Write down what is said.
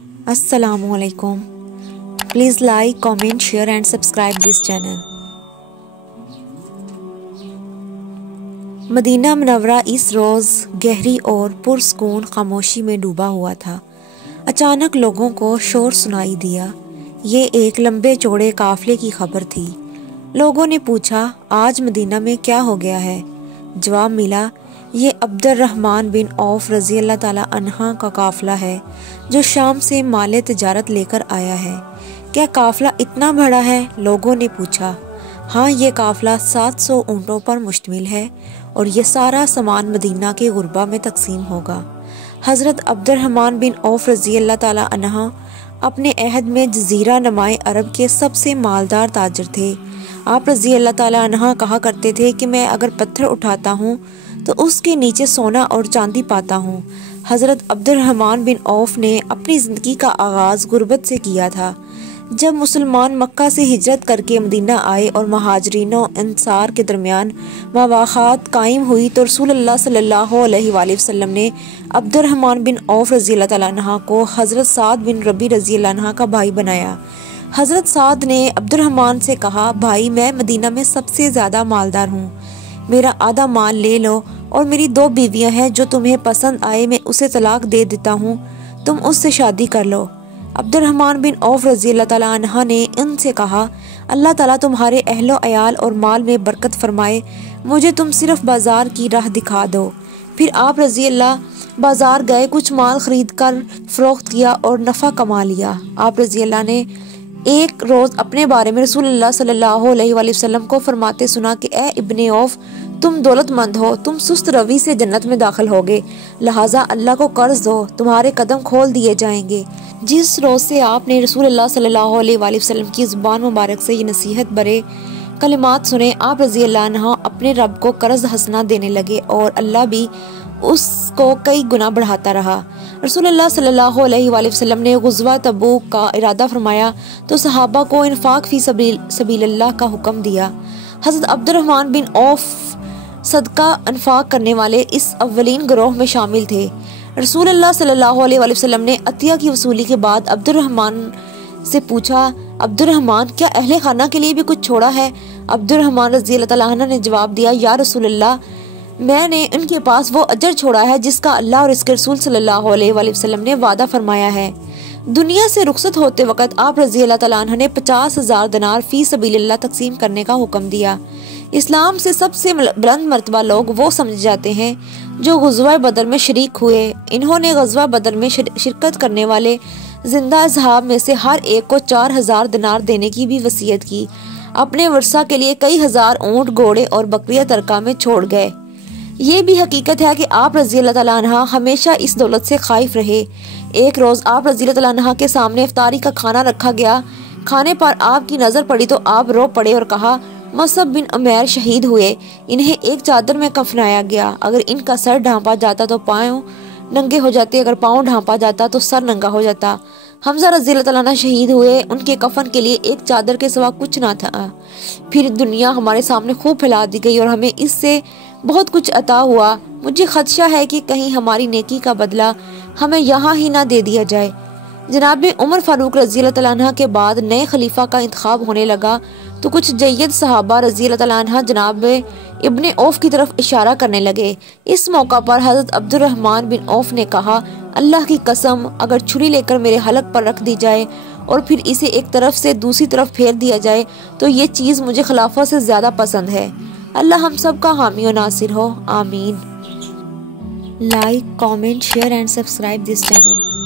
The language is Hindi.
Assalamualaikum. Please like, comment, share and subscribe this channel. Madina Munawwara इस रोज़ गहरी और पुरसकून खामोशी में डूबा हुआ था। अचानक लोगों को शोर सुनाई दिया। ये एक लंबे चौड़े काफिले की खबर थी। लोगों ने पूछा, आज मदीना में क्या हो गया है? जवाब मिला, ये अब्दुर्रहमान बिन औफ रज़ी अल्लाह ताला अन्हा का काफिला है जो शाम से माले तिजारत लेकर आया है। क्या काफिला इतना बड़ा है? लोगों ने पूछा। हाँ, ये काफिला 700 ऊँटों पर मुश्तमिल है और ये सारा सामान मदीना के गुरबा में तकसीम होगा। हज़रत अब्दुर्रहमान बिन औफ रज़ी अल्लाह ताला अन्हा अपने अहद में जजीरा नुमाए अरब के सबसे मालदार ताजर थे। आप रज़ी अल्लाह ताला अन्हा कहा करते थे कि मैं अगर पत्थर उठाता हूँ तो उसके नीचे सोना और चांदी पाता हूँ। हज़रत अब्दुर्रहमान बिन औफ ने अपनी ज़िंदगी का आगाज़ गुर्बत से किया था। जब मुसलमान मक्का से हिजरत करके मदीना आए और महाजरीनों अंसार के दरमियान मवाख़ात कायम हुई तो रसूलुल्लाह सल्लल्लाहु अलैहि वसल्लम ने अब्दुर्रहमान बिन औफ रज़ी अल्लाह ताला अन्हा को हज़रत साद बिन रबी रज़ी अल्लाह अन्हा का भाई बनाया। हज़रत साद ने अब्दुर्रहमान से कहा, भाई मैं मदीना में सबसे ज़्यादा मालदार हूँ, मेरा आधा माल ले लो और मेरी 2 बीवियाँ हैं, जो तुम्हें पसंद आए मैं उसे तलाक दे देता हूँ, तुम उससे शादी कर लो। अब्दुर्रहमान बिन औफ रज़ी अल्लाह ताला अन्हा ने उनसे कहा, अल्लाह ताला तुम्हारे अहलो अयाल और माल में बरकत फरमाए, मुझे तुम सिर्फ बाजार की राह दिखा दो। फिर आप रज़ी अल्लाह बाजार गए, कुछ माल खरीद कर फरोख्त किया और नफ़ा कमा लिया। आप रज़ी अल्लाह ने एक रोज़ अपने बारे में रसूलुल्लाह सल्लल्लाहु अलैहि वसल्लम को फरमाते सुना कि ए इब्ने औफ, तुम दौलतमंद हो, तुम सुस्त रवि से जन्नत में दाखिल होगे, लिहाजा अल्लाह को कर्ज दो, तुम्हारे कदम खोल दिए जाएंगे। जिस रोज़ से आपने रसूलुल्लाह सल्लल्लाहु अलैहि वसल्लम की ज़ुबान मुबारक से ये नसीहत भरे कलिमात सुने, आप रज़ी अल्लाह अन्हा अपने रब को कर्ज हसना देने लगे और अल्लाह भी उसको कई गुना बढ़ाता रहा। रसूलुल्लाह सल्लल्लाहु अलैहि वसल्लम ने गुज़वा तबूक का इरादा फरमाया तो सहाबा को इन्फाक फी सबीलिल्लाह का हुक्म दिया। हज़रत अब्दुर्रहमान बिन औफ सदका इन्फाक करने वाले इस अव्वलीन गिरोह में शामिल थे। रसूलुल्लाह सल्लल्लाहु अलैहि वसल्लम ने अतिया की वसूली के बाद अब्दुर्रहमान से पूछा, अब्दुर्रहमान क्या अहले खाना के लिए भी कुछ छोड़ा है? अब्दुर्रहमान रज़ी अल्लाह ताला अन्हु ने जवाब दिया, या रसूलल्लाह, मैंने उनके पास वो अजर छोड़ा है जिसका अल्लाह और इसके रसूल सल्लल्लाहु अलैहि वसल्लम ने वादा फरमाया है। दुनिया से रुखसत होते वक्त आप रज़ी अल्लाह ताला अन्हु ने 50,000 दिनार फी सबीलिल्लाह तकसीम करने का हुक्म दिया। इस्लाम से सबसे बुलंद मर्तबा लोग वो समझे जाते हैं जो ग़ज़वा बदर में शरीक हुए। इन्होंने ग़ज़वा बदर में शिरकत करने वाले जिंदा असहाब में से हर एक को 4,000 दिनार देने की भी वसीयत की। अपने वर्षा के लिए कई हजार ऊँट, घोड़े और बकरियां तरका में छोड़ गए। ये भी हकीकत है कि आप रज़ी अल्लाह ताला अन्हा हमेशा इस दौलत से खाइफ रहे। एक रोज़ आप रज़ी अल्लाह ताला अन्हा के सामने इफ्तारी का खाना रखा गया। खाने पर आपकी नज़र पड़ी तो आप रो पड़े और कहा, मुसअब बिन उमैर शहीद हुए, इन्हें एक चादर में कफनाया गया। अगर इनका सर ढांपा जाता तो पाँव नंगे हो जाते, अगर पाँव ढांपा जाता तो सर नंगा हो जाता। हमजा रज़ी अल्लाह ताला अन्हु शहीद हुए, उनके कफन के लिए एक चादर के सिवा कुछ ना था। फिर दुनिया हमारे सामने खूब फैला दी गई और हमें इससे बहुत कुछ अता हुआ। मुझे खदशा है कि कहीं हमारी नेकी का बदला हमें यहाँ ही ना दे दिया जाए। जनाब उमर फारूक रज़ी अल्लाह ताला अन्हु के बाद नए खलीफा का इंतखाब होने लगा तो कुछ जय्यद सहाबा रज़ी अल्लाह ताला अन्हु जनाब इब्ने औफ की तरफ इशारा करने लगे। इस मौका पर हज़रत अब्दुर्रहमान बिन औफ ने कहा, अल्लाह की कसम, अगर छुरी लेकर मेरे हलक पर रख दी जाए और फिर इसे एक तरफ से दूसरी तरफ फेर दिया जाए तो ये चीज़ मुझे खिलाफत से ज़्यादा पसंद है। अल्लाह हम सब का हामी और नासिर हो, आमीन। Like, comment, share and subscribe this channel.